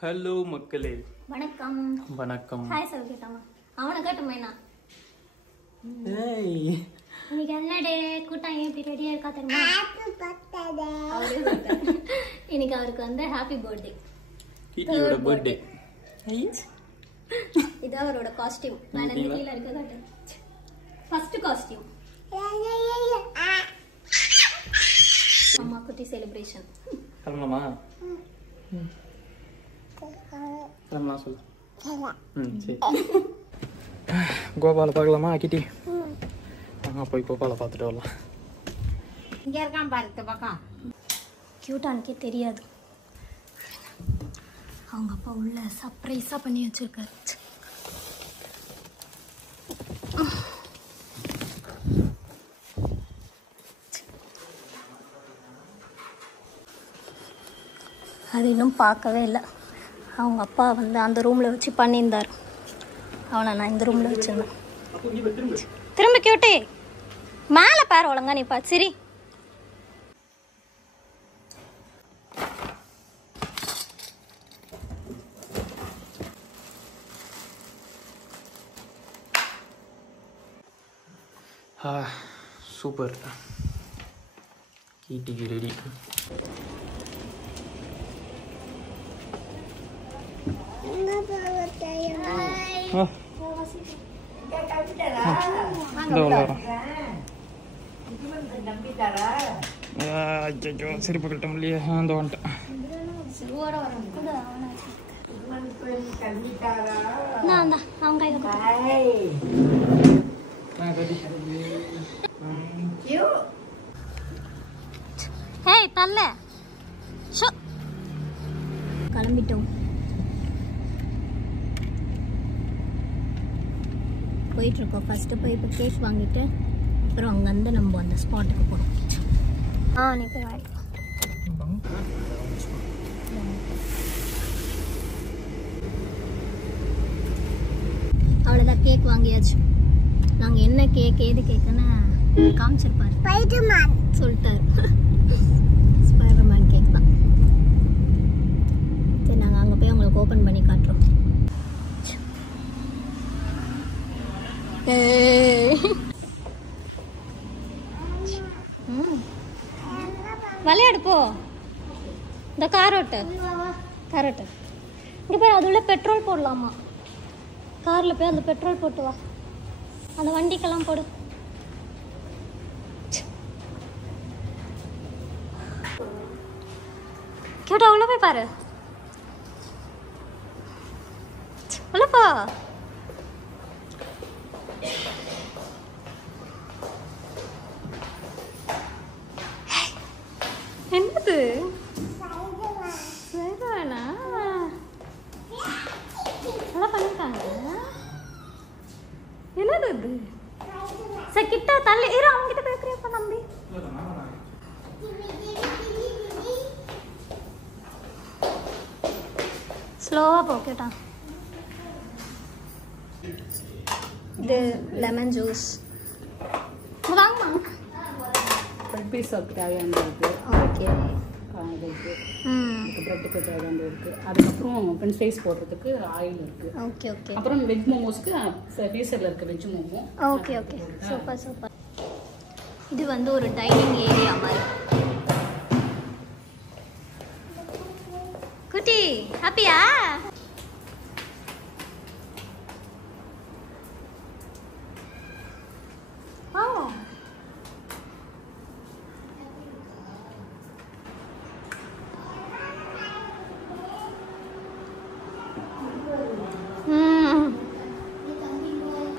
Hello மக்களே, வணக்கம். வணக்கம். ஹாய் சார் கேட்டாமா அவனை கேட்டுமேனா ஏய், இன்னைக்கு என்ன டே? கூட்டம் எப்படி ரெடியா இருக்கா தெரியுமா? இன்னைக்கு அவருக்கு வந்து ஹாப்பி பர்த்டே, கிட்டியோட பர்த்டே. இது அவரோட காஸ்டியூம். நான் இந்த கீழ இருக்க காட்டு ஃபர்ஸ்ட் காஸ்டியூம். அம்மா குட்டி செலிப்ரேஷன். கிளம்பலாமா? கிளம்பலாம் சொல்லு. சரி. கோபாலை பார்க்கலாமா கிட்டி? வாங்க போய் கோபாலை பார்த்துட்டு வரலாம். இங்கே இருக்கான் பாரு, இந்த பக்கம். கியூட்டானுக்கே தெரியாது, அவங்க அப்பா உள்ள சர்ப்ரைஸா பண்ணி வச்சிருக்காரு. அது இன்னும் பார்க்கவே இல்லை. அவங்க அப்பா வந்து அந்த ரூமில் வச்சு பண்ணியிருந்தார். அவனை நான் இந்த ரூமில் வச்சுருந்தேன். திரும்ப கியூட்டே மேலே பாரு, ஒழுங்கா நீ பா. சரி, சூப்பர். கிட்டிக்கு ரெடி. செருப்பு கட்ட முடியல. அந்த வந்துட்டேன். அவங்க கையில் ஹேய் தல்ல கிளம்பிட்டோம். போயிட்டுருக்கோம். ஃபஸ்ட்டு போய் இப்போ கேக் வாங்கிட்டு அப்புறம் அங்கேருந்து நம்ம அந்த ஸ்பாட்டுக்கு போகணும். நீ போய் வாடி. அவ்வளோதான், கேக் வாங்கியாச்சு. நாங்கள் என்ன கேக் ஏது கேக்குன்னு காமிச்சிருப்பாரு. ஸ்பைடர்மேன் சொல்லிட்டாரு. ஸ்பைடர்மேன் கேக் தான். சரி, நாங்கள் அங்கே போய் உங்களுக்கு ஓப்பன் பண்ணி காட்டுறோம். விளையாடு போ. இந்த காரோட்டு இங்கே போய் அது உள்ள பெட்ரோல் போடலாமா? காரில் போய் அந்த பெட்ரோல் போட்டு வா. அந்த வண்டிக்கெல்லாம் போடு. கேட்டா உள்ள போய் பாரு. உள்ளப்பா. என்னது வேணா நல்லா பண்ணிருக்காங்க. என்னது இது? சரி, கிட்ட தள்ளி இரு. அவங்க கிட்ட பேசுறியப்பா நம்பி. ஸ்லோவா போ. கேட்டா இது லெமன் ஜூஸ் வாங்கம்மா. பீஸாவுக்கு தேவையானது இருக்குது. ஓகே. இருக்குது ப்ரெட்டுக்கு தேவையானது இருக்குது. அதுக்கப்புறம் ஃப்ரெஞ்ச் ஃப்ரைஸ் போடுறதுக்கு ஆயில் இருக்குது. Okay okay. அப்புறம் வெஜ் மோமோஸ்க்கு ஃப்ரீசரில் இருக்குது veg momo. Okay okay, super super. இது வந்து ஒரு டைனிங் ஏரியா மாதிரி. குட்டி ஹாப்பியா?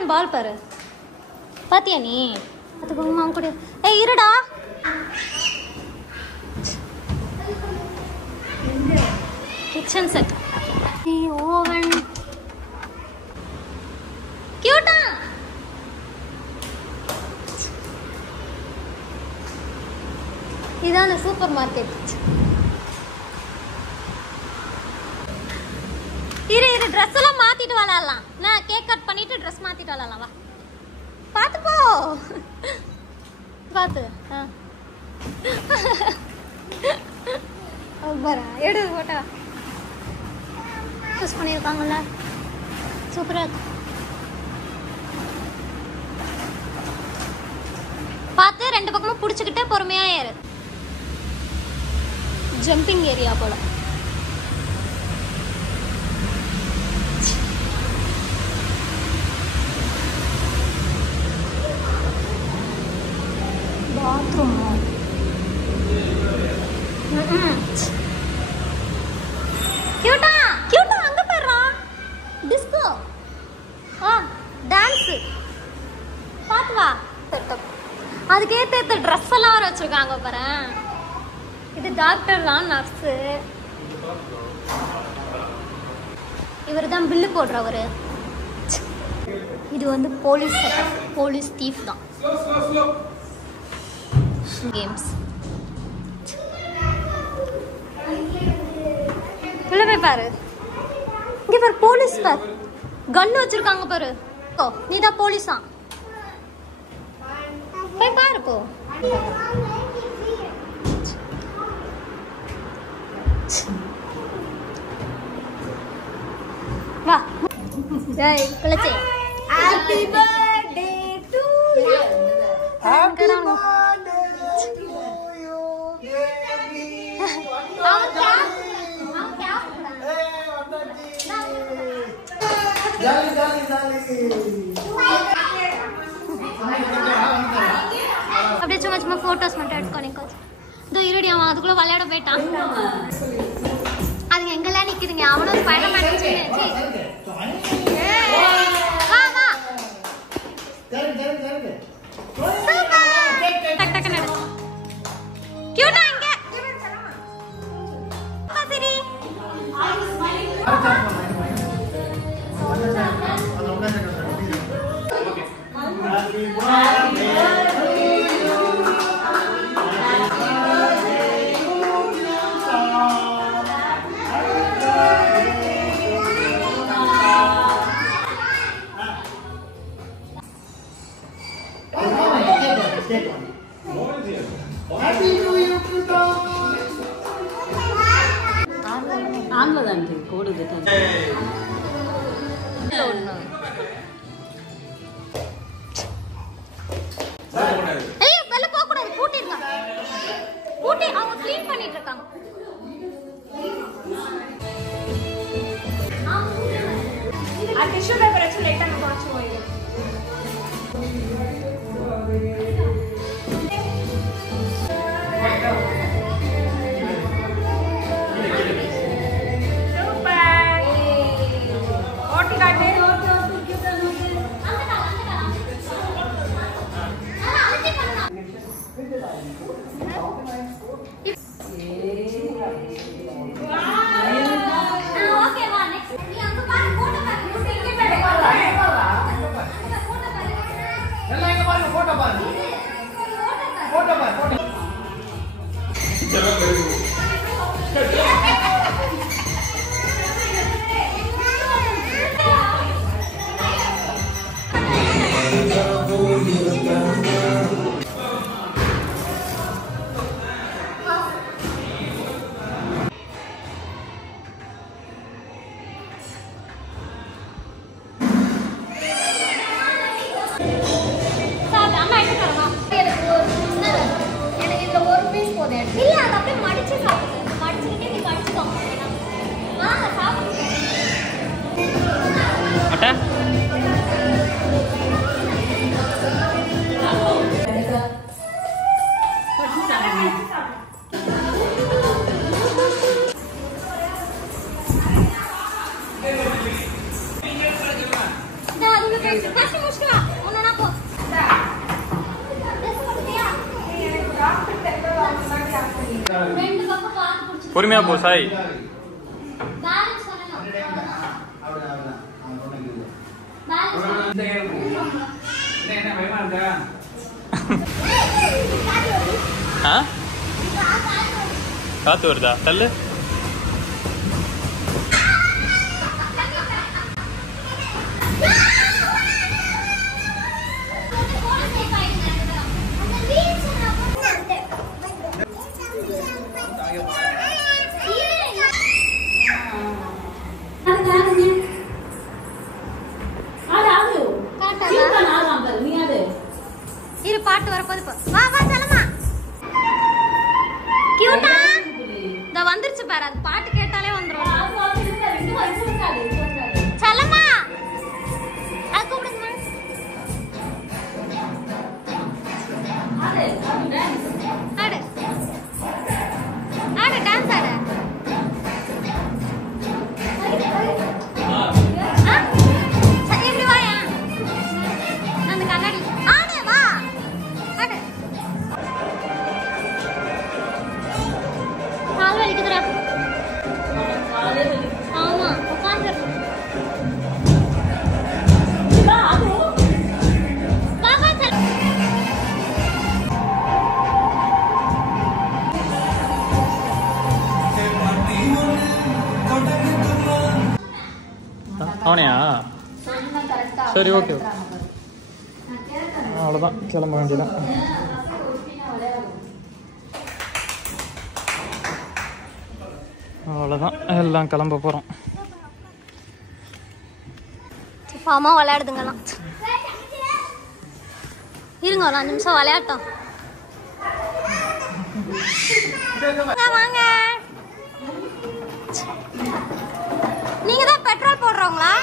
பால் பாரு, பாத்தியா நீ? அது போங்கம்மா கூட. ஏய் இருடா. கிச்சன் செட், ஓவன், கியூட்டா. இதான சூப்பர் மார்க்கெட். இரு ட்ரெஸ் எல்லாம் மாத்திட்டு விளையாடலாம். நான் கேக் கட் பண்ணிட்டு ட்ரெஸ் மாத்திட்டு விளையாடலாம். வா, பார்த்து போ. பார்த்து எடு போட்டா. யூஸ் பண்ணியிருக்காங்கல்ல, சூப்பராக இருக்கு. பார்த்து 2 பக்கமும் பிடிச்சிக்கிட்டு பொறுமையாக ஏறு. ஜம்பிங் ஏரியா போல. பாத்ரூம் கியூட்டா கியூட்டா அங்க பாருடா, டிஸ்கோ. டான்ஸ் பாத்து வா. செட்டப் அதுக்கேற்ற ட்ரெஸ் எல்லாம் வர வச்சிருக்காங்க பாரு. இது டாக்டர் தான், நர்ஸு. இவர் தான் பில்லு போடுறவர். இது வந்து போலீஸ் செட்டப், போலீஸ் தீஃப் தான். கேம்ஸ் உள்ள போய் பாரு. இங்க பாரு போலீஸ் பாரு, கன் வச்சிருக்காங்க பாரு. ஓ நீ தான் போலீஸா? போய் பாரு போ. வா. ஏய் குளச்சே. Happy birthday to you. Happy birthday to you baby. அவன் ஜாலி ஜாலி ஜாலி. அப்படியே சும்மா சும்மா போட்டோஸ் மட்டும் எடுத்துக்கோ. இதோ இருடி, அவன் அதுக்குள்ள விளையாட போயிட்டான். அதுங்க எங்கெல்லாம் நிக்குதுங்க. அவனும் ஸ்பைடர்மேன் வச்சு வா வா. டக் டக் நட. கியூட்டா இங்க பாசிரி. ஆன்லதான்டி கோடுது தண்ணி. ஏய் வெளில போக கூடாது, பூட்டிருங்க. பூட்டி அவங்க க்ளீன் பண்ணிட்டு இருக்காங்க. ఆ టిష్యూ పేపర్ వచ్చి లైట్ అన్న కొంచెం పోయి பொறுமையா போ சாய். காத்து வருதா? தள்ளு. அவனையா? சரி ஓகே. அவ்வளோதான், கிளம்ப வேண்டியதான். அவ்வளோதான், எல்லாம் கிளம்ப போகிறோம். அம்மா விளையாடுதுங்கலாம். இருங்க ஒரு 5 நிமிஷம் விளையாட்டோம். வாங்க. நீங்க தான் பெட்ரோல் போடுறவங்களா?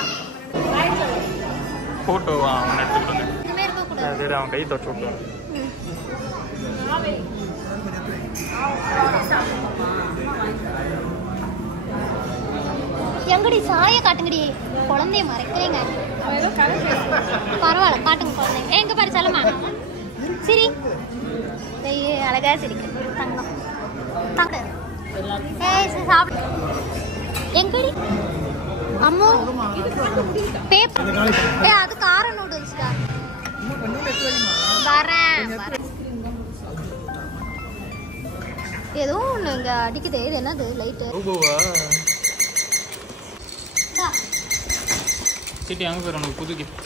ஃபோட்டோவா அவனை எடுத்துக்கிட்டுங்க. இனிமே இருக்க கூடாது. சரி, அவன் கை தொட்டு விட்டுவான். எங்கடி சாய காட்டுங்கடி, குழந்தைய மறைக்கிறீங்க. பரவாயில்ல, காட்டுங்க குழந்தைங்க. எங்க பாரு செல்லமா, சரி அழகா சிரிக்க தங்கம் தங்க. சாப்பிடு. எங்கடி அம்மா பேப்பர். அது கார நூடுல்ஸ் தான். வரேன். ஏதோ ஒன்று இங்க அடிக்குது. இது என்னது? லைட்டு. சிட்டி அங்கே போயிடும். உனக்கு புது கிஃப்ட்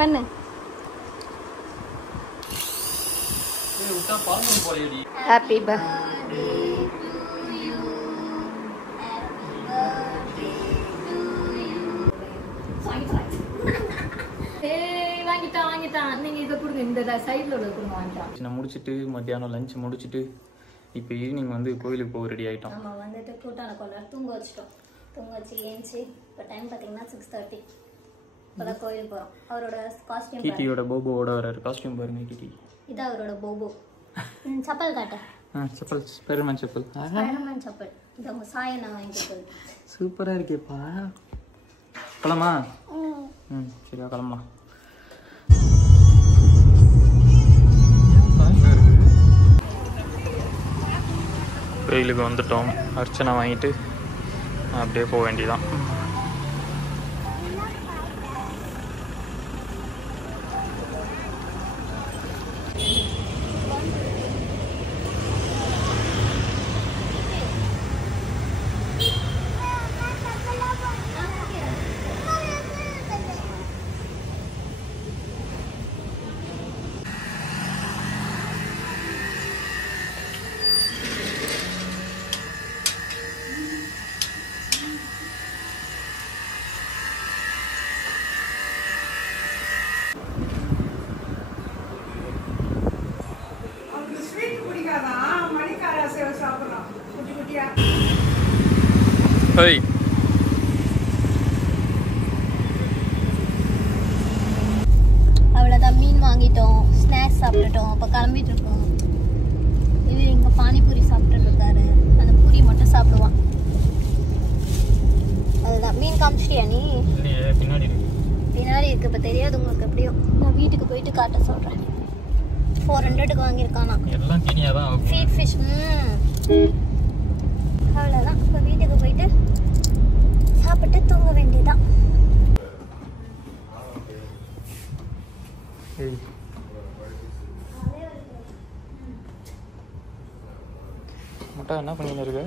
பண்ணு. Happy birthday. வாங்கிட்டான். நீங்க இதை கொடுங்க, இந்த சைடில் உள்ள கொடுங்க. வாங்கிட்டான். நான் முடிச்சுட்டு மத்தியானம் லஞ்ச் முடிச்சுட்டு இப்போ ஈவினிங் வந்து கோயிலுக்கு போக ரெடி ஆகிட்டோம். நம்ம வந்துட்டு கூட்டான கொண்டாட தூங்க வச்சிட்டோம். தூங்க வச்சு ஏஞ்சி இப்போ டைம் பார்த்தீங்கன்னா 6:30. இப்போதான் கோயிலுக்கு போகிறோம். அவரோட காஸ்டியூம், கிட்டியோட போபோவோட வர காஸ்டியூம் பாருங்க. கிட்டி இது அவரோட போபோ. சப்பல் காட்ட. செப்பல், ஸ்பைடர்மேன் செப்பல். ஸ்பைடர்மேன் செப்பல். இது அவங்க சாயை நான் வாங்கிட்டு. சூப்பராக இருக்கேப்பா. கிளம்பா? சரியா கிளம்பலாம். கோயிலுக்கு வந்துட்டோம். அர்ச்சனை வாங்கிட்டு அப்படியே போக வேண்டியதான். ஹேய், அவ்வளோதான். மீன் வாங்கிட்டோம், ஸ்நாக்ஸ் சாப்பிட்டுட்டோம். இப்போ கிளம்பிட்டு இருக்கோம். இவர் இங்கே பானிபூரி சாப்பிட்டுட்டு இருக்காரு. அந்த பூரி மட்டும் சாப்பிடுவான். அதுதான். மீன் காமிச்சிட்டியா நீ? பின்னாடி இருக்கு. பின்னாடி இருக்கு. இப்போ தெரியாது உங்களுக்கு. எப்படியும் நான் வீட்டுக்கு போயிட்டு காட்ட சொல்கிறேன். 400க்கு வாங்கியிருக்கானா. எல்லாம் தீனியாக தான். Feed fish. அவ்வளோதான். இப்போ வீட்டுக்கு போயிட்டு சாப்பிட்டு தூங்க வேண்டியதான். மொட்டை என்ன பண்ணின்னு இருக்கு?